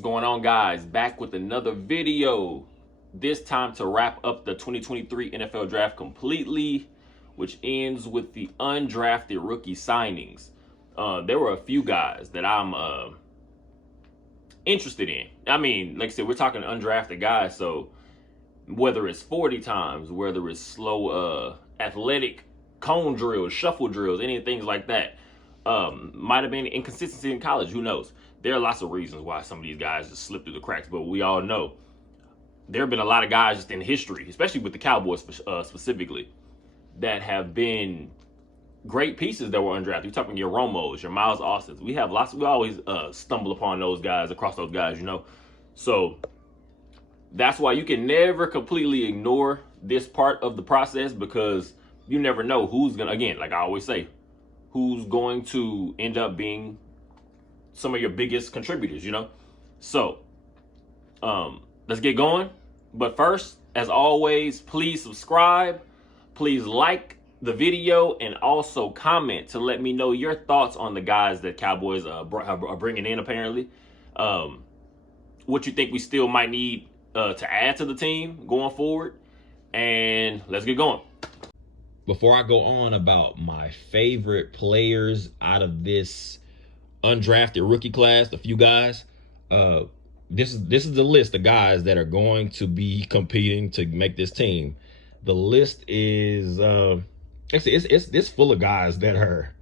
What's going on, guys? Back with another video. This time to wrap up the 2023 NFL draft completely, which ends with the undrafted rookie signings. There were a few guys that I'm interested in. I mean, like I said, we're talking undrafted guys, so whether it's 40 times, whether it's slow athletic cone drills, shuffle drills, any things like that. Might have been inconsistency in college, who knows? There are lots of reasons why some of these guys just slip through the cracks, but we all know there have been a lot of guys just in history, especially with the Cowboys specifically, that have been great pieces that were undrafted. You're talking your Romos, your Miles Austins. We have lots. We always stumble upon those guys, across those guys, you know. So that's why you can never completely ignore this part of the process, because you never know who's gonna, again, like I always say, who's going to end up being some of your biggest contributors, you know? So, let's get going. But first, as always, please subscribe. Please like the video and also comment to let me know your thoughts on the guys that Cowboys are bringing in, apparently. What you think we still might need to add to the team going forward. And let's get going. Before I go on about my favorite players out of this undrafted rookie class, the few guys, this is the list of guys that are going to be competing to make this team. The list is it's full of guys that are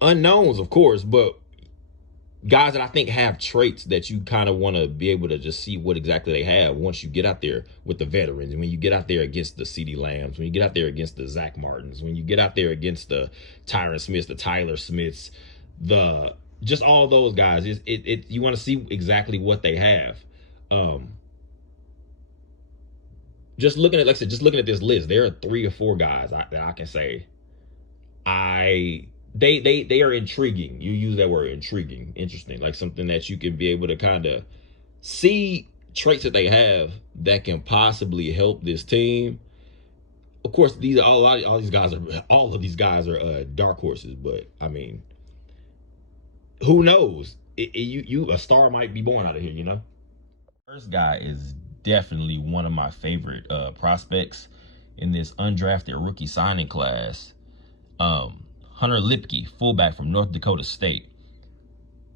unknowns, of course, but guys that I think have traits that you kind of want to be able to just see what exactly they have once you get out there with the veterans. And when you get out there against the CeeDee Lambs, when you get out there against the Zach Martins, when you get out there against the Tyron Smiths, the Tyler Smiths, just all those guys, you want to see exactly what they have. Just looking at, like I said, just looking at this list, there are 3 or 4 guys that I can say they are intriguing. You use that word, intriguing, interesting, like something that you can be able to kind of see traits that they have that can possibly help this team. Of course, all of these guys are dark horses, but I mean, who knows? A star might be born out of here, you know. First guy is definitely one of my favorite prospects in this undrafted rookie signing class. Hunter Lipke, fullback from North Dakota State.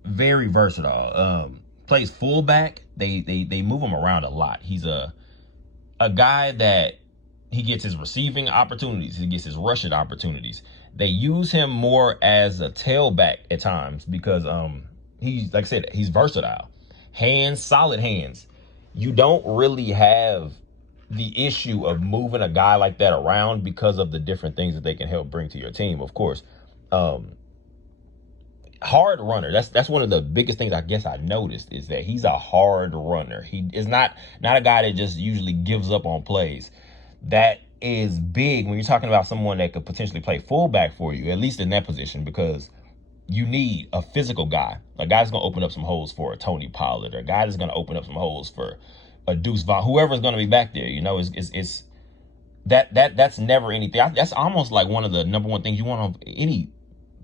Very versatile. Plays fullback. They move him around a lot. He's a guy that he gets his receiving opportunities. He gets his rushing opportunities. They use him more as a tailback at times because he's, like I said, he's versatile. Hands, solid hands. You don't really have the issue of moving a guy like that around because of the different things that they can help bring to your team, of course. Hard runner. That's one of the biggest things I guess I noticed, is that he's a hard runner. He is not a guy that just usually gives up on plays. That is big when you're talking about someone that could potentially play fullback for you, at least in that position, because you need a physical guy. A guy that's going to open up some holes for a Tony Pollard, or a guy that's going to open up some holes for a Deuce Vaughn, whoever's going to be back there. You know, that's never anything. That's almost like one of the number one things you want on any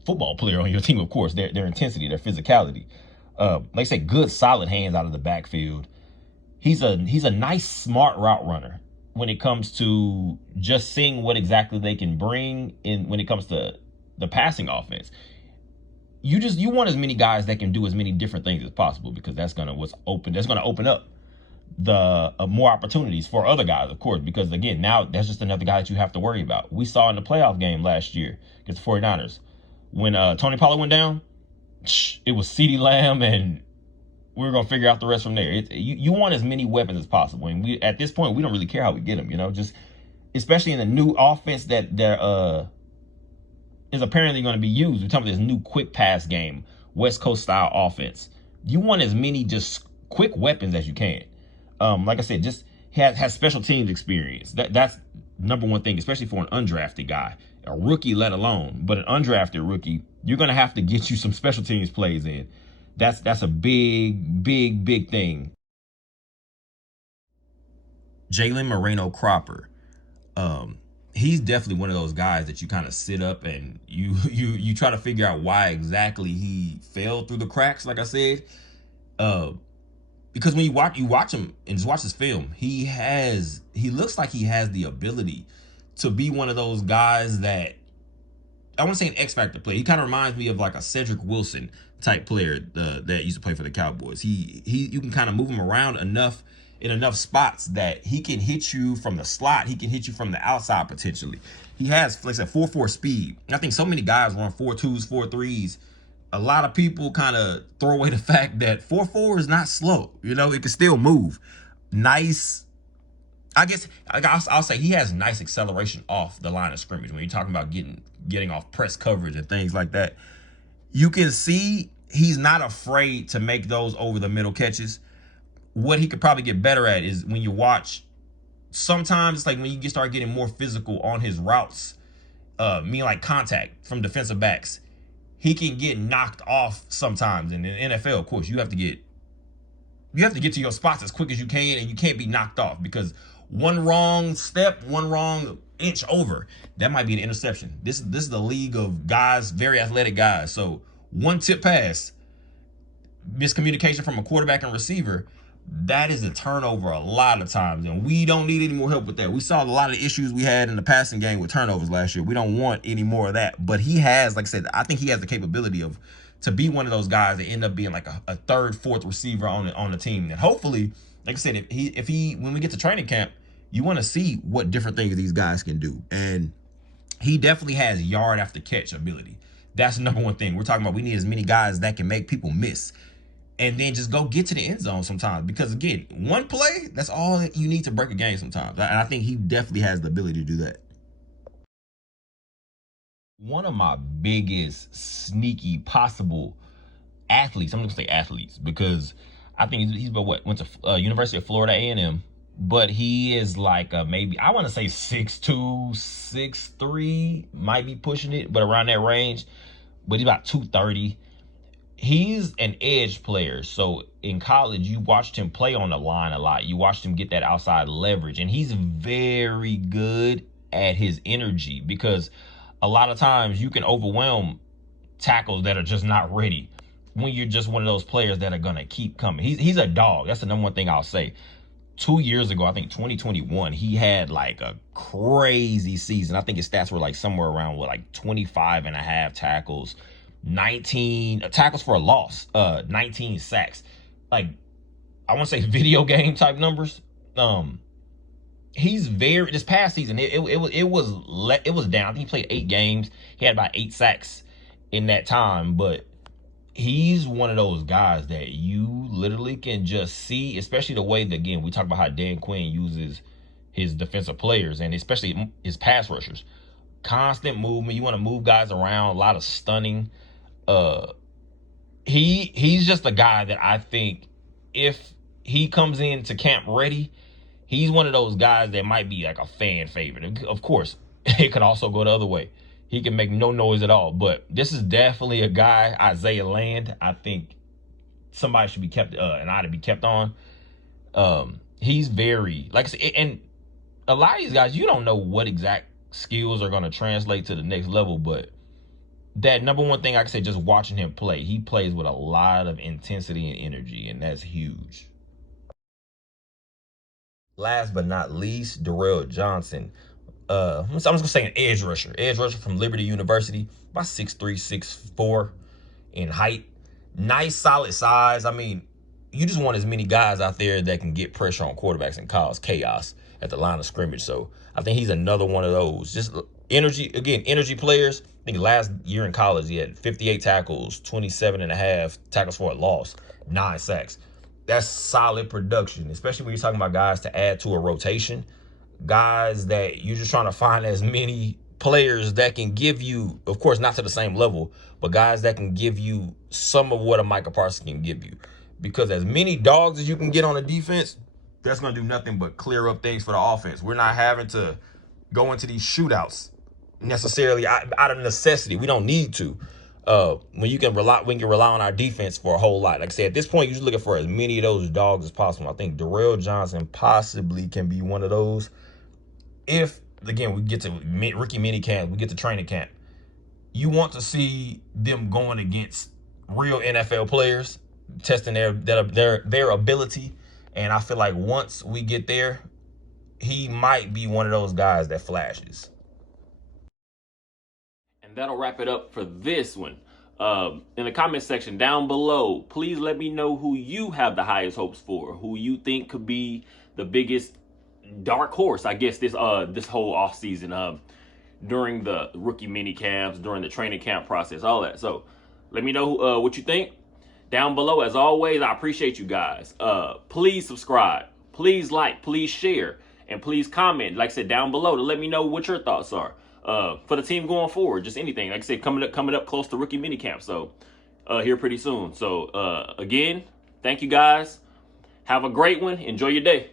football player on your team, of course, their intensity, their physicality. Like I say, good solid hands out of the backfield. He's a nice, smart route runner when it comes to just seeing what exactly they can bring in when it comes to the passing offense. You want as many guys that can do as many different things as possible, because that's gonna open up the more opportunities for other guys, of course, because again, now that's just another guy that you have to worry about. We saw in the playoff game last year against the 49ers, when Tony Pollard went down, it was CeeDee Lamb, and we're going to figure out the rest from there. You want as many weapons as possible. And at this point, we don't really care how we get them, you know, just especially in the new offense that there is apparently going to be used. We're talking about this new quick pass game, West Coast style offense. You want as many just quick weapons as you can. Like I said, just has special teams experience. That's number one thing, especially for an undrafted guy, a rookie, let alone. But an undrafted rookie, you're going to have to get you some special teams plays in. That's a big thing. Jalen Moreno Cropper. He's definitely one of those guys that you kind of sit up and you try to figure out why exactly he fell through the cracks, like I said. Uh, because when you watch him and just watch his film, he looks like he has the ability to be one of those guys that I want to say an X Factor player. He kind of reminds me of like a Cedric Wilson type player that used to play for the Cowboys. You can kind of move him around enough in enough spots that he can hit you from the slot. He can hit you from the outside potentially. He has, like I said, 4.4 speed. I think so many guys run 4.2s, 4.3s. A lot of people kind of throw away the fact that 4.4 is not slow. You know, it can still move. Nice. I guess I'll say he has nice acceleration off the line of scrimmage when you're talking about getting off press coverage and things like that. You can see he's not afraid to make those over the middle catches. What he could probably get better at is when you watch. Sometimes it's like when you start getting more physical on his routes, meaning like contact from defensive backs, he can get knocked off sometimes. And in the NFL, of course, you have to get to your spots as quick as you can, and you can't be knocked off because one wrong step, one wrong inch over, that might be an interception. This is the league of guys, very athletic guys. So one tip pass, miscommunication from a quarterback and receiver, that is a turnover a lot of times, and we don't need any more help with that. We saw a lot of the issues we had in the passing game with turnovers last year. We don't want any more of that. But he has, like I said, I think he has the capability of to be one of those guys that end up being like a third, fourth receiver on the team. And hopefully, like I said, if he when we get to training camp, you want to see what different things these guys can do. And he definitely has yard after catch ability. That's the number one thing. We're talking about we need as many guys that can make people miss and then just go get to the end zone sometimes. Because again, one play, that's all you need to break a game sometimes. And I think he definitely has the ability to do that. One of my biggest sneaky possible athletes, I'm gonna say athletes, because I think he's about what went to University of Florida A&M, but he is like maybe I want to say 6'2", 6'3", might be pushing it, but around that range. But he's about 230. He's an edge player. So in college, you watched him play on the line a lot. You watched him get that outside leverage, and he's very good at his energy because a lot of times you can overwhelm tackles that are just not ready when you're just one of those players that are going to keep coming. He's a dog. That's the number one thing I'll say. 2 years ago, I think 2021, he had like a crazy season. I think his stats were like somewhere around what, like 25 and a half tackles, 19 tackles for a loss, 19 sacks. Like, I want to say video game type numbers. He's very, this past season, it was down. I think he played 8 games. He had about 8 sacks in that time, but he's one of those guys that you literally can just see, especially the way that, again, we talk about how Dan Quinn uses his defensive players and especially his pass rushers. Constant movement. You want to move guys around, a lot of stunning. He's just a guy that I think if he comes into camp ready, he's one of those guys that might be like a fan favorite. Of course, it could also go the other way. He can make no noise at all. But this is definitely a guy, Isaiah Land, I think somebody should be kept, and ought to be kept on. He's very, like I said, and a lot of these guys, you don't know what exact skills are going to translate to the next level, but that number one thing I can say, just watching him play, he plays with a lot of intensity and energy, and that's huge. Last but not least, Darrell Johnson. I'm just gonna say an edge rusher from Liberty University, about 6'3", 6'4" in height. Nice, solid size. I mean, you just want as many guys out there that can get pressure on quarterbacks and cause chaos at the line of scrimmage. So I think he's another one of those. Just energy, again, energy players. I think last year in college, he had 58 tackles, 27 and a half tackles for a loss, 9 sacks. That's solid production, especially when you're talking about guys to add to a rotation. Guys that you're just trying to find as many players that can give you, of course, not to the same level, but guys that can give you some of what a Micah Parsons can give you. Because as many dogs as you can get on a defense, that's going to do nothing but clear up things for the offense. We're not having to go into these shootouts necessarily out of necessity. We don't need to. When you can rely on our defense for a whole lot. Like I said, at this point, you're just looking for as many of those dogs as possible. I think Darrell Johnson possibly can be one of those. If, again, we get to rookie minicamp, we get to training camp, you want to see them going against real NFL players. testing their ability. And I feel like once we get there, he might be one of those guys that flashes. And that'll wrap it up for this one. In the comment section down below, please let me know who you have the highest hopes for, who you think could be the biggest dark horse, I guess, this whole off season, during the rookie mini camps, during the training camp process, all that. So let me know what you think down below. As always, I appreciate you guys. Please subscribe, please like, please share, and please comment, like I said, down below to let me know what your thoughts are for the team going forward. Just anything, like I said, coming up close to rookie mini camp. So here pretty soon. So again, thank you guys. Have a great one. Enjoy your day.